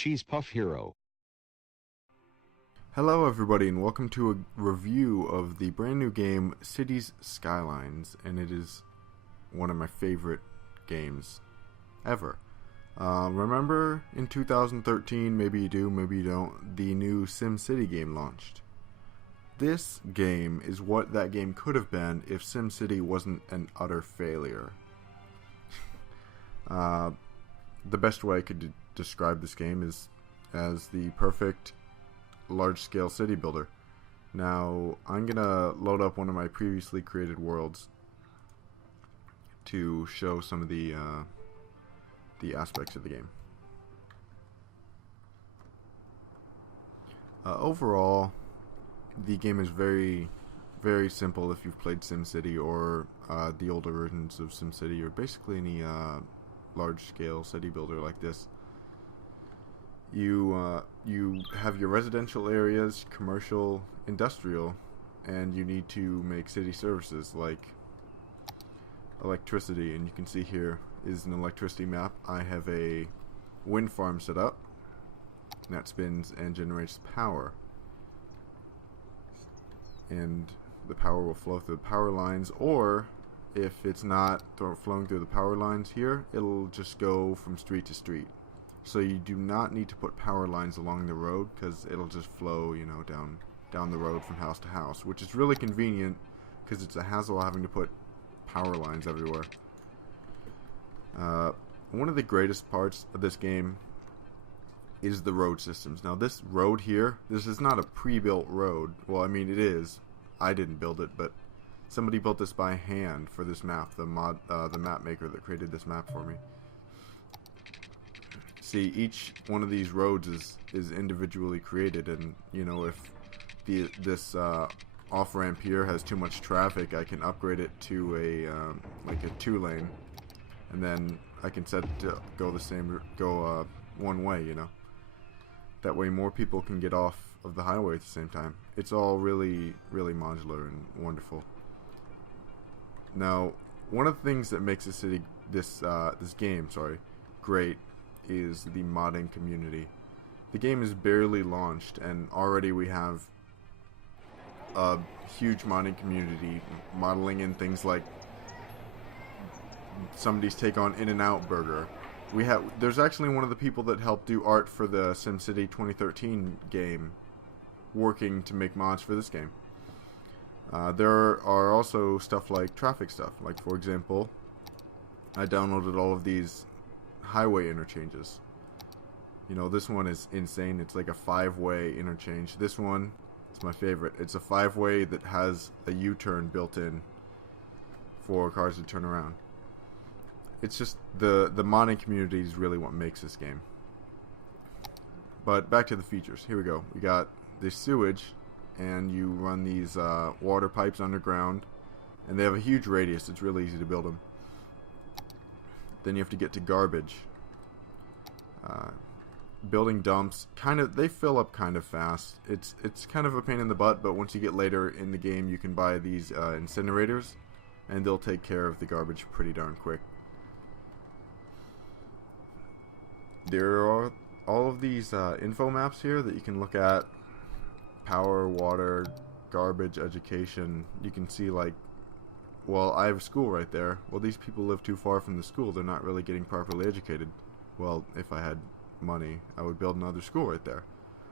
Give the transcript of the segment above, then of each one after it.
Cheesepuff Hero. Hello everybody and welcome to a review of the brand new game Cities Skylines, and it is one of my favorite games ever. Remember in 2013, maybe you do, maybe you don't, the new SimCity game launched. This game is what that game could have been if SimCity wasn't an utter failure. The best way I could describe this game is as the perfect large-scale city builder. Now, I'm gonna load up one of my previously created worlds to show some of the aspects of the game. Overall, the game is very, very simple if you've played SimCity or the older versions of SimCity, or basically any large-scale city builder like this. You have your residential areas, commercial, industrial, and you need to make city services like electricity. And you can see here is an electricity map. I have a wind farm set up that spins and generates power, and the power will flow through the power lines, or if it's not flowing through the power lines here, it'll just go from street to street. So you do not need to put power lines along the road, because it'll just flow, you know, down the road from house to house, which is really convenient because it's a hassle having to put power lines everywhere. One of the greatest parts of this game is the road systems. Now this road here, this is not a pre-built road. Well, I mean it is. I didn't build it, but somebody built this by hand for this map. The map maker that created this map for me. See, each one of these roads is individually created, and you know, if this off-ramp here has too much traffic, I can upgrade it to a like a 2-lane, and then I can set it to go one way, you know. That way more people can get off of the highway at the same time. It's all really, really modular and wonderful. Now, one of the things that makes this game great is the modding community. The game is barely launched, and already we have a huge modding community modeling in things like somebody's take on In-N-Out Burger. There's actually one of the people that helped do art for the SimCity 2013 game working to make mods for this game. There are also stuff like traffic stuff. Like, for example, I downloaded all of these highway interchanges. You know, this one is insane. It's like a 5-way interchange. This one is my favorite. It's a 5-way that has a U-turn built in for cars to turn around. It's just the modding community is really what makes this game. But back to the features. Here we go. We got the sewage, and you run these water pipes underground, and they have a huge radius. It's really easy to build them. Then you have to get to garbage. Building dumps, they fill up kind of fast. It's kind of a pain in the butt, but once you get later in the game, you can buy these incinerators, and they'll take care of the garbage pretty darn quick. There are all of these info maps here that you can look at. Power, water, garbage, education. You can see, like, well, I have a school right there. Well, these people live too far from the school. They're not really getting properly educated. Well, if I had money, I would build another school right there.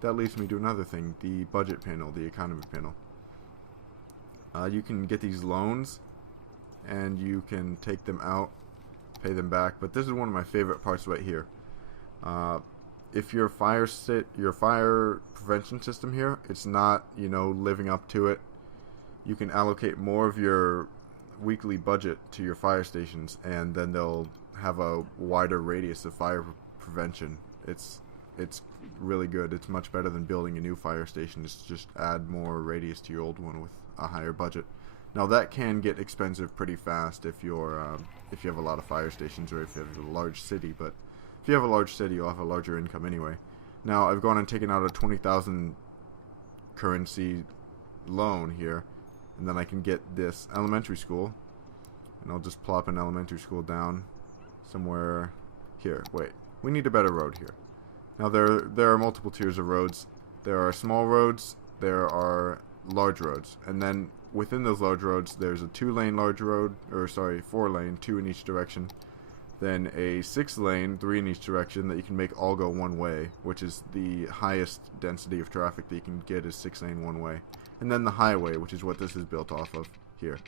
That leads me to another thing, the budget panel, the economy panel. You can get these loans, and you can take them out, pay them back. But this is one of my favorite parts right here. If your fire prevention system here, it's not, you know, living up to it, you can allocate more of your weekly budget to your fire stations, and then they'll have a wider radius of fire prevention. It's really good. It's much better than building a new fire station. It's just add more radius to your old one with a higher budget. Now that can get expensive pretty fast if you have a lot of fire stations, or if you have a large city. But if you have a large city, you'll have a larger income anyway. Now I've gone and taken out a 20,000 currency loan here, and then I can get this elementary school, and I'll just plop an elementary school down somewhere here. Wait, we need a better road here. Now there are multiple tiers of roads. There are small roads, there are large roads, and then within those large roads there's a 2-lane large road, or sorry, 4-lane, 2 in each direction. Then a 6-lane, 3 in each direction that you can make all go one way, which is the highest density of traffic that you can get is 6-lane one way. And then the highway, which is what this is built off of here.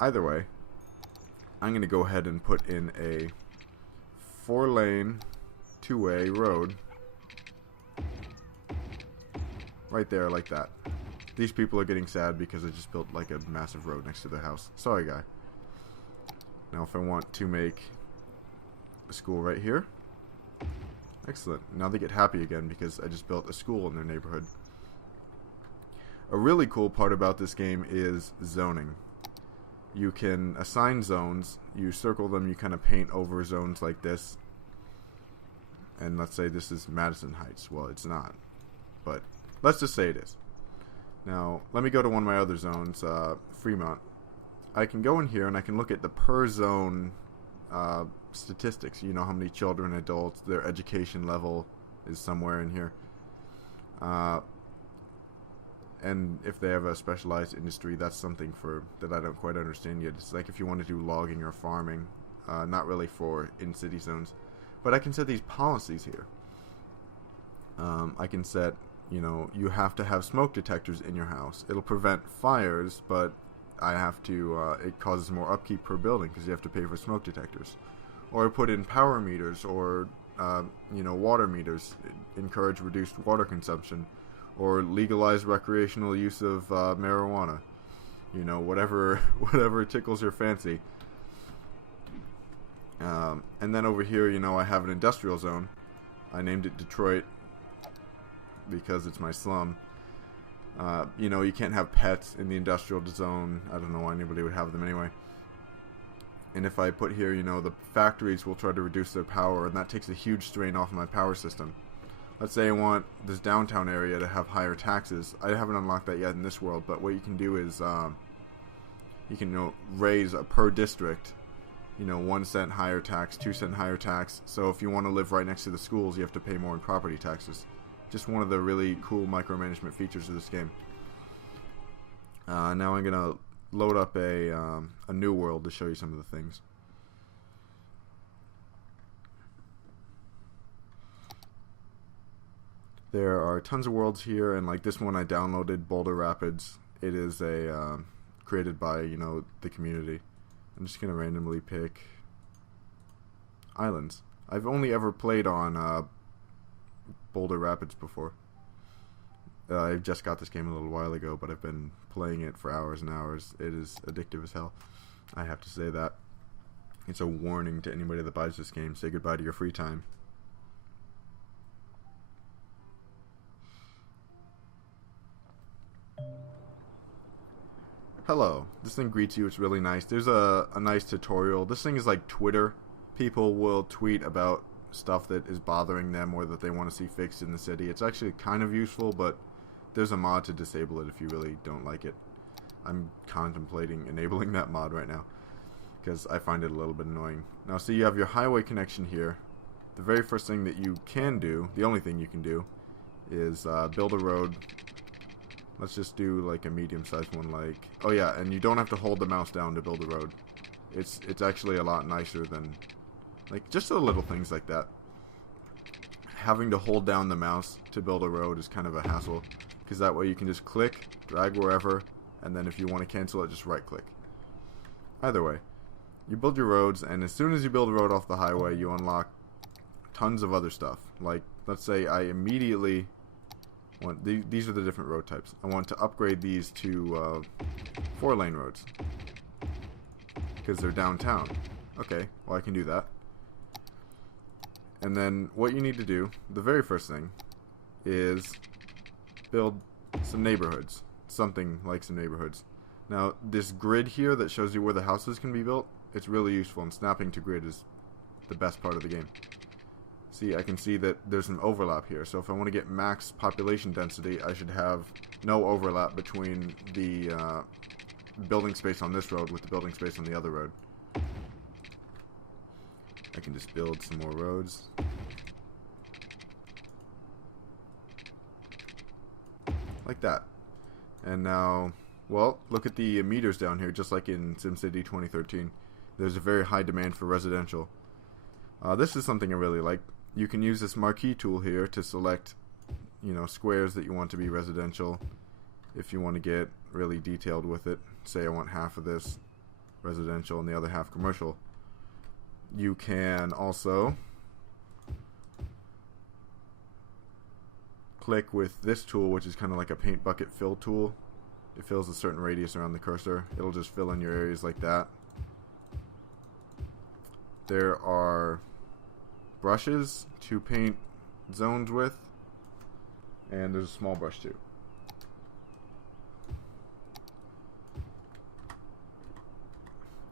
Either way, I'm going to go ahead and put in a 4-lane, 2-way road right there like that. These people are getting sad because I just built like a massive road next to their house. Sorry, guy. Now if I want to make a school right here, excellent. Now they get happy again because I just built a school in their neighborhood. A really cool part about this game is zoning. You can assign zones, you circle them, you kind of paint over zones like this. And let's say this is Madison Heights. Well, it's not, but let's just say it is. Now, let me go to one of my other zones, Fremont. I can go in here and I can look at the per zone statistics. You know how many children, adults, their education level is somewhere in here. And if they have a specialized industry, that's something that I don't quite understand yet. It's like if you want to do logging or farming, not really for in-city zones. But I can set these policies here. I can set, you have to have smoke detectors in your house. It'll prevent fires, but I have to, it causes more upkeep per building because you have to pay for smoke detectors. Or put in power meters or, water meters, encourage reduced water consumption. Or legalize recreational use of marijuana. Whatever tickles your fancy. And then over here, I have an industrial zone. I named it Detroit because it's my slum. You can't have pets in the industrial zone. I don't know why anybody would have them anyway. And if I put here, the factories will try to reduce their power, and that takes a huge strain off my power system. Let's say I want this downtown area to have higher taxes. I haven't unlocked that yet in this world, but what you can do is you can raise a per district, 1 cent higher tax, 2 cent higher tax. So if you want to live right next to the schools, you have to pay more in property taxes. Just one of the really cool micromanagement features of this game. Now I'm going to load up a new world to show you some of the things. There are tons of worlds here, and like this one I downloaded, Boulder Rapids. It is created by, the community. I'm just going to randomly pick Islands. I've only ever played on Boulder Rapids before. I just got this game a little while ago, but I've been playing it for hours and hours. It is addictive as hell. I have to say that. It's a warning to anybody that buys this game. Say goodbye to your free time. Hello. This thing greets you. It's really nice. There's a nice tutorial. This thing is like Twitter. People will tweet about stuff that is bothering them or that they want to see fixed in the city. It's actually kind of useful, but there's a mod to disable it if you really don't like it. I'm contemplating enabling that mod right now because I find it a little bit annoying. Now, see, you have your highway connection here. The very first thing that you can do, the only thing you can do, is build a road. Let's just do like a medium-sized one, like, oh yeah, and you don't have to hold the mouse down to build a road. It's actually a lot nicer than, like, just the little things like that. Having to hold down the mouse to build a road is kind of a hassle, because that way you can just click, drag wherever, and then if you want to cancel it, just right-click. Either way, you build your roads, and as soon as you build a road off the highway, you unlock tons of other stuff. Like, let's say I immediately these are the different road types. I want to upgrade these to 4-lane roads because they're downtown. Okay, well I can do that. And then what you need to do, the very first thing, is build some neighborhoods. Something like some neighborhoods. Now, this grid here that shows you where the houses can be built, it's really useful, and snapping to grid is the best part of the game. See, I can see that there's an overlap here. So if I want to get max population density, I should have no overlap between the building space on this road with the building space on the other road. I can just build some more roads. like that. And now, well, look at the meters down here, just like in SimCity 2013. There's a very high demand for residential. This is something I really like. You can use this marquee tool here to select, squares that you want to be residential. If you want to get really detailed with it, say I want half of this residential and the other half commercial. You can also click with this tool, which is kind of like a paint bucket fill tool. It fills a certain radius around the cursor. It'll just fill in your areas like that. There are brushes to paint zones with, and there's a small brush too.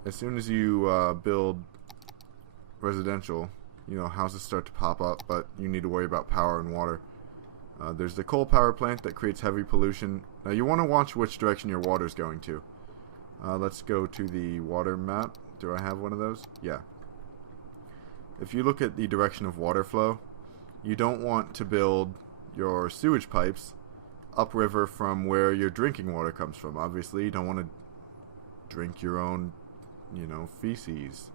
As soon as you build residential, houses start to pop up, but you need to worry about power and water. There's the coal power plant that creates heavy pollution. Now you want to watch which direction your water is going to. Let's go to the water map. Do I have one of those? Yeah. If you look at the direction of water flow, you don't want to build your sewage pipes upriver from where your drinking water comes from. Obviously, you don't want to drink your own, feces.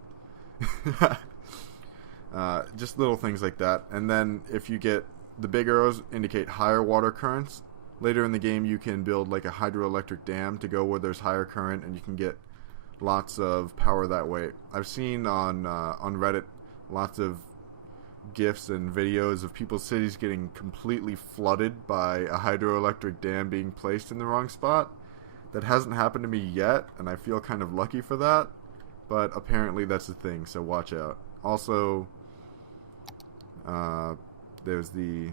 Just little things like that. And then if you get the big arrows indicate higher water currents. Later in the game you can build like a hydroelectric dam to go where there's higher current, and you can get lots of power that way. I've seen on Reddit lots of GIFs and videos of people's cities getting completely flooded by a hydroelectric dam being placed in the wrong spot. That hasn't happened to me yet, and I feel kind of lucky for that, but apparently that's a thing, so watch out. Also, there's the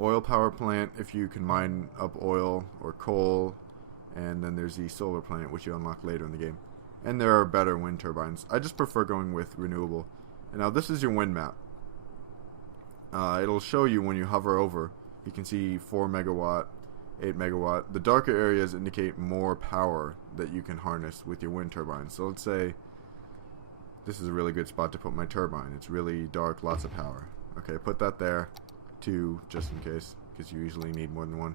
oil power plant if you can mine up oil or coal, and then there's the solar plant which you unlock later in the game. And there are better wind turbines. I just prefer going with renewable. And now this is your wind map. It'll show you when you hover over. You can see 4 megawatt, 8 megawatt. The darker areas indicate more power that you can harness with your wind turbines. So let's say this is a really good spot to put my turbine. It's really dark, lots of power. Okay, put that there, 2 just in case, because you usually need more than 1.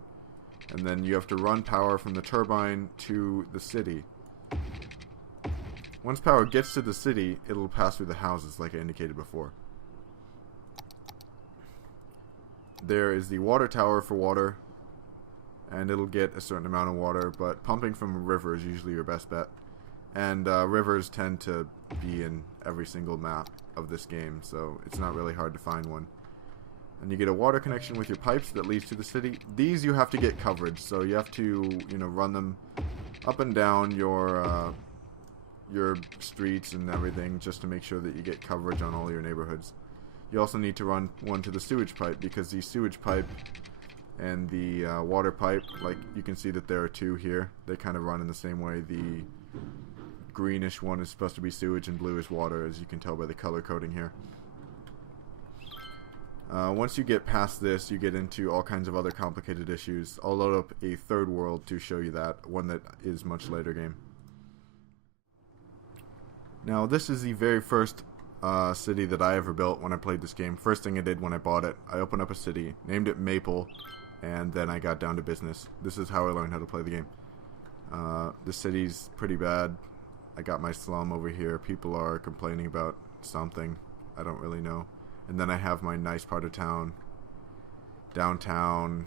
And then you have to run power from the turbine to the city. Once power gets to the city, it'll pass through the houses like I indicated before. There is the water tower for water, and it'll get a certain amount of water, but pumping from a river is usually your best bet. And rivers tend to be in every single map of this game, so it's not really hard to find one. And you get a water connection with your pipes that leads to the city. These you have to get coverage, so you have to, run them up and down your streets and everything just to make sure that you get coverage on all your neighborhoods. You also need to run one to the sewage pipe, because the sewage pipe and the water pipe, like you can see that there are 2 here. They kind of run in the same way. The greenish one is supposed to be sewage and blue is water, as you can tell by the color coding here. Once you get past this, you get into all kinds of other complicated issues. I'll load up a third world to show you that, one that is much later game. Now this is the very first city that I ever built when I played this game. First thing I did when I bought it, I opened up a city, named it Maple, and then I got down to business. This is how I learned how to play the game. The city's pretty bad. I got my slum over here. People are complaining about something. I don't really know. And then I have my nice part of town, downtown,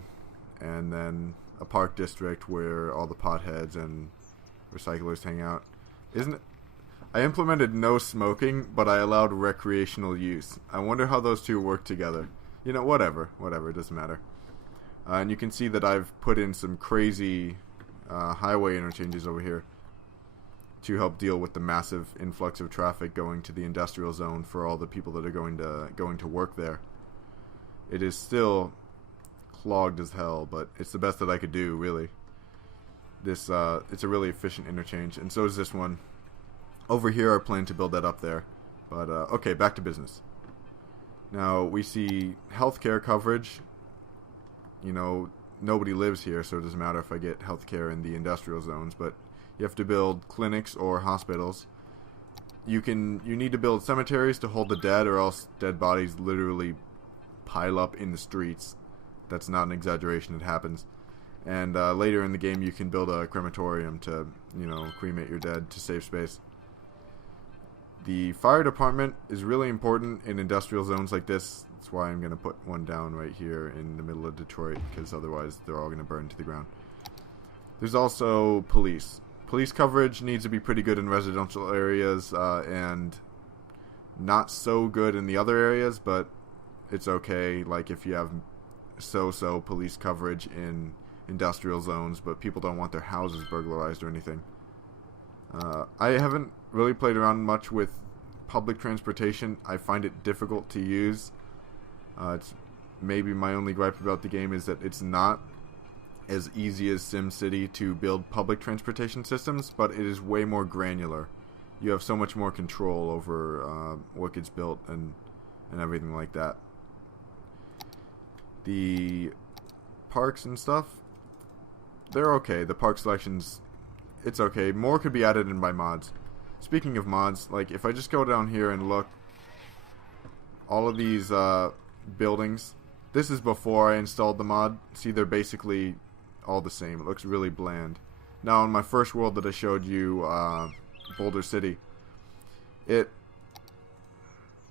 and then a park district where all the potheads and recyclers hang out. Isn't it? I implemented no smoking, but I allowed recreational use. I wonder how those two work together. Whatever, it doesn't matter. And you can see that I've put in some crazy highway interchanges over here to help deal with the massive influx of traffic going to the industrial zone for all the people that are going to work there. It is still clogged as hell, but it's the best that I could do, really. It's a really efficient interchange, and so is this one. Over here I plan to build that up there. But okay, back to business. Now we see healthcare coverage. Nobody lives here, so it doesn't matter if I get healthcare in the industrial zones, but you have to build clinics or hospitals. You need to build cemeteries to hold the dead, or else dead bodies literally pile up in the streets. That's not an exaggeration. It happens. And later in the game, you can build a crematorium to, you know, cremate your dead to save space. The fire department is really important in industrial zones like this. That's why I'm going to put one down right here in the middle of Detroit, because otherwise they're all going to burn to the ground. There's also police. Police coverage needs to be pretty good in residential areas and not so good in the other areas, but it's okay. Like if you have so-so police coverage in industrial zones, but people don't want their houses burglarized or anything. I haven't really played around much with public transportation. I find it difficult to use. It's maybe my only gripe about the game is that it's not as easy as SimCity to build public transportation systems, but it is way more granular. You have so much more control over what gets built and everything like that. The parks and stuff, they're okay. The park selections, it's okay. More could be added in by mods. Speaking of mods, like if I just go down here and look, all of these buildings, this is before I installed the mod. See, they're basically all the same. It looks really bland. Now, in my first world that I showed you, Boulder City,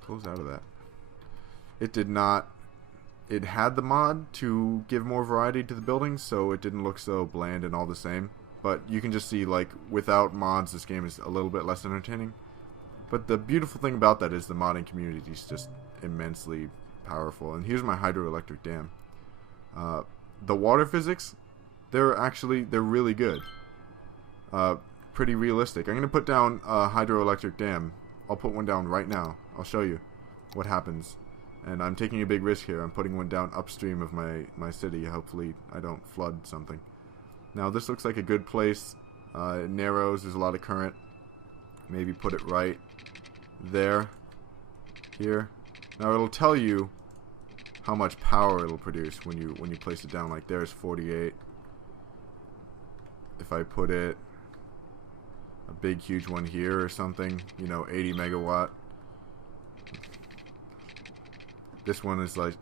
close out of that. It did not. It had the mod to give more variety to the buildings, so it didn't look so bland and all the same. But you can just see, like, without mods, this game is a little bit less entertaining. But the beautiful thing about that is the modding community is just immensely powerful. And here's my hydroelectric dam. The water physics, they're really good. Pretty realistic. I'm going to put down a hydroelectric dam. I'll put one down right now. I'll show you what happens. And I'm taking a big risk here. I'm putting one down upstream of my city. Hopefully I don't flood something. Now this looks like a good place. It narrows. There's a lot of current. Maybe put it right there. Here. Now it'll tell you how much power it'll produce when you place it down. Like there's 48. If I put it a big huge one here or something, you know, 80 megawatt. This one is like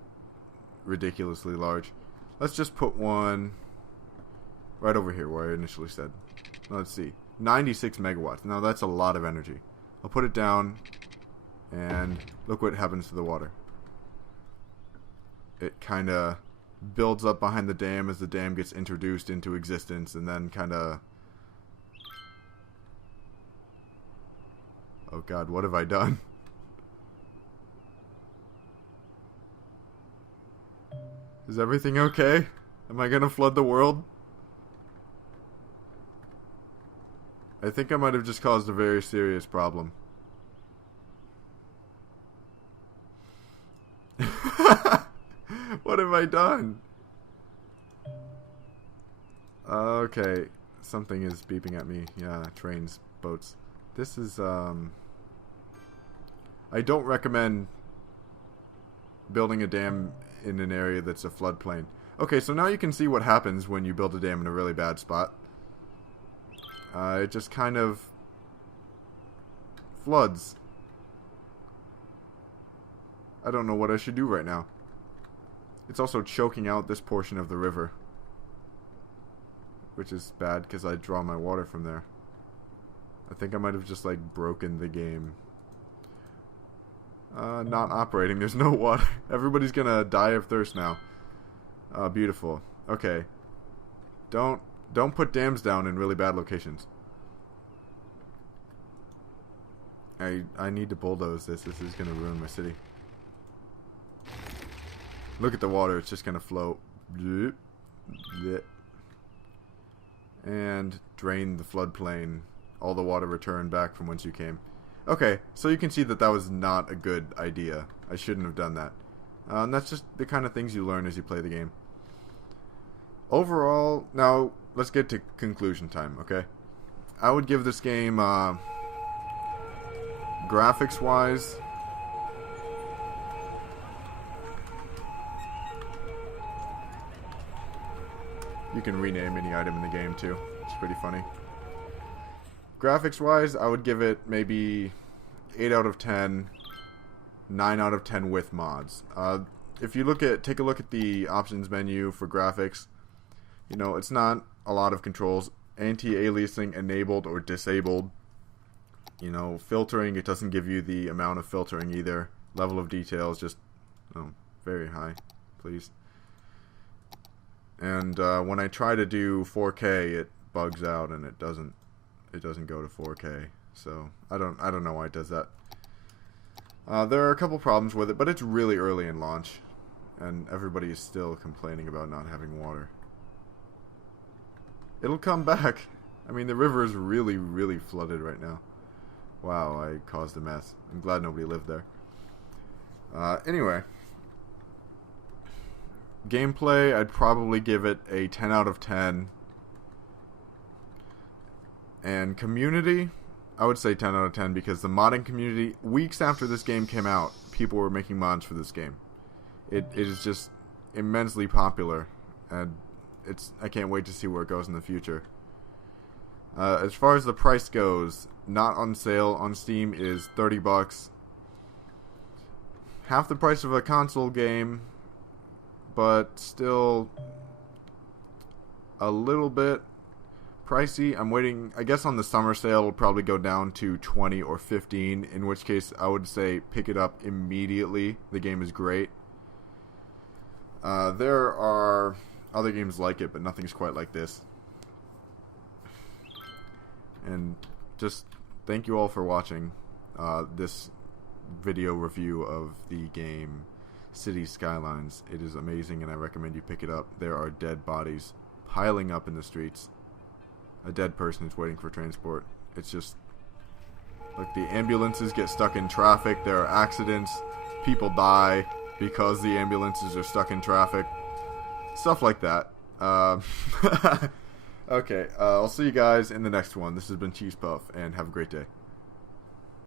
ridiculously large. Let's just put one right over here where I initially said. Let's see. 96 megawatts. Now that's a lot of energy. I'll put it down and look what happens to the water. It kind of builds up behind the dam as the dam gets introduced into existence, and then kind of... Oh god, what have I done? Is everything okay? Am I gonna flood the world? I think I might have just caused a very serious problem. What have I done? Okay, something is beeping at me. Yeah, trains, boats. This is, I don't recommend building a dam in an area that's a floodplain. Okay, so now you can see what happens when you build a dam in a really bad spot. It just kind of floods. I don't know what I should do right now. It's also choking out this portion of the river, which is bad because I draw my water from there. I think I might have just like broken the game. Not operating. There's no water. Everybody's gonna die of thirst now. Beautiful. Okay. Don't put dams down in really bad locations. I need to bulldoze this. This is gonna ruin my city. Look at the water. It's just gonna float. Blip, blip. And drain the floodplain. All the water returned back from whence you came. Okay, so you can see that that was not a good idea. I shouldn't have done that. And that's just the kind of things you learn as you play the game. Overall, now let's get to conclusion time, okay? I would give this game, graphics-wise, you can rename any item in the game too. It's pretty funny. Graphics-wise, I would give it maybe 8 out of 10, 9 out of 10 with mods. if you take a look at the options menu for graphics, you know, it's not a lot of controls. Anti-aliasing enabled or disabled. You know, filtering, it doesn't give you the amount of filtering either. Level of detail is just very high, please. And when I try to do 4K, it bugs out and it doesn't go to 4K. So I don't know why it does that. There are a couple problems with it, but it's really early in launch, and everybody is still complaining about not having water. It'll come back. I mean, the river is really, really flooded right now. Wow, I caused a mess. I'm glad nobody lived there. Anyway. Gameplay, I'd probably give it a 10 out of 10. And community, I would say 10 out of 10 because the modding community, weeks after this game came out, people were making mods for this game. It is just immensely popular, and I can't wait to see where it goes in the future. As far as the price goes, not on sale on Steam is $30. Half the price of a console game, but still a little bit pricey. I'm waiting, I guess on the summer sale it'll probably go down to 20 or 15, in which case I would say pick it up immediately. The game is great. There are other games like it, but nothing's quite like this. And just thank you all for watching this video review of the game City Skylines. It is amazing and I recommend you pick it up. There are dead bodies piling up in the streets. A dead person is waiting for transport. It's just like the ambulances get stuck in traffic. There are accidents. People die because the ambulances are stuck in traffic. Stuff like that. Okay, I'll see you guys in the next one. This has been Cheesepuff, and have a great day.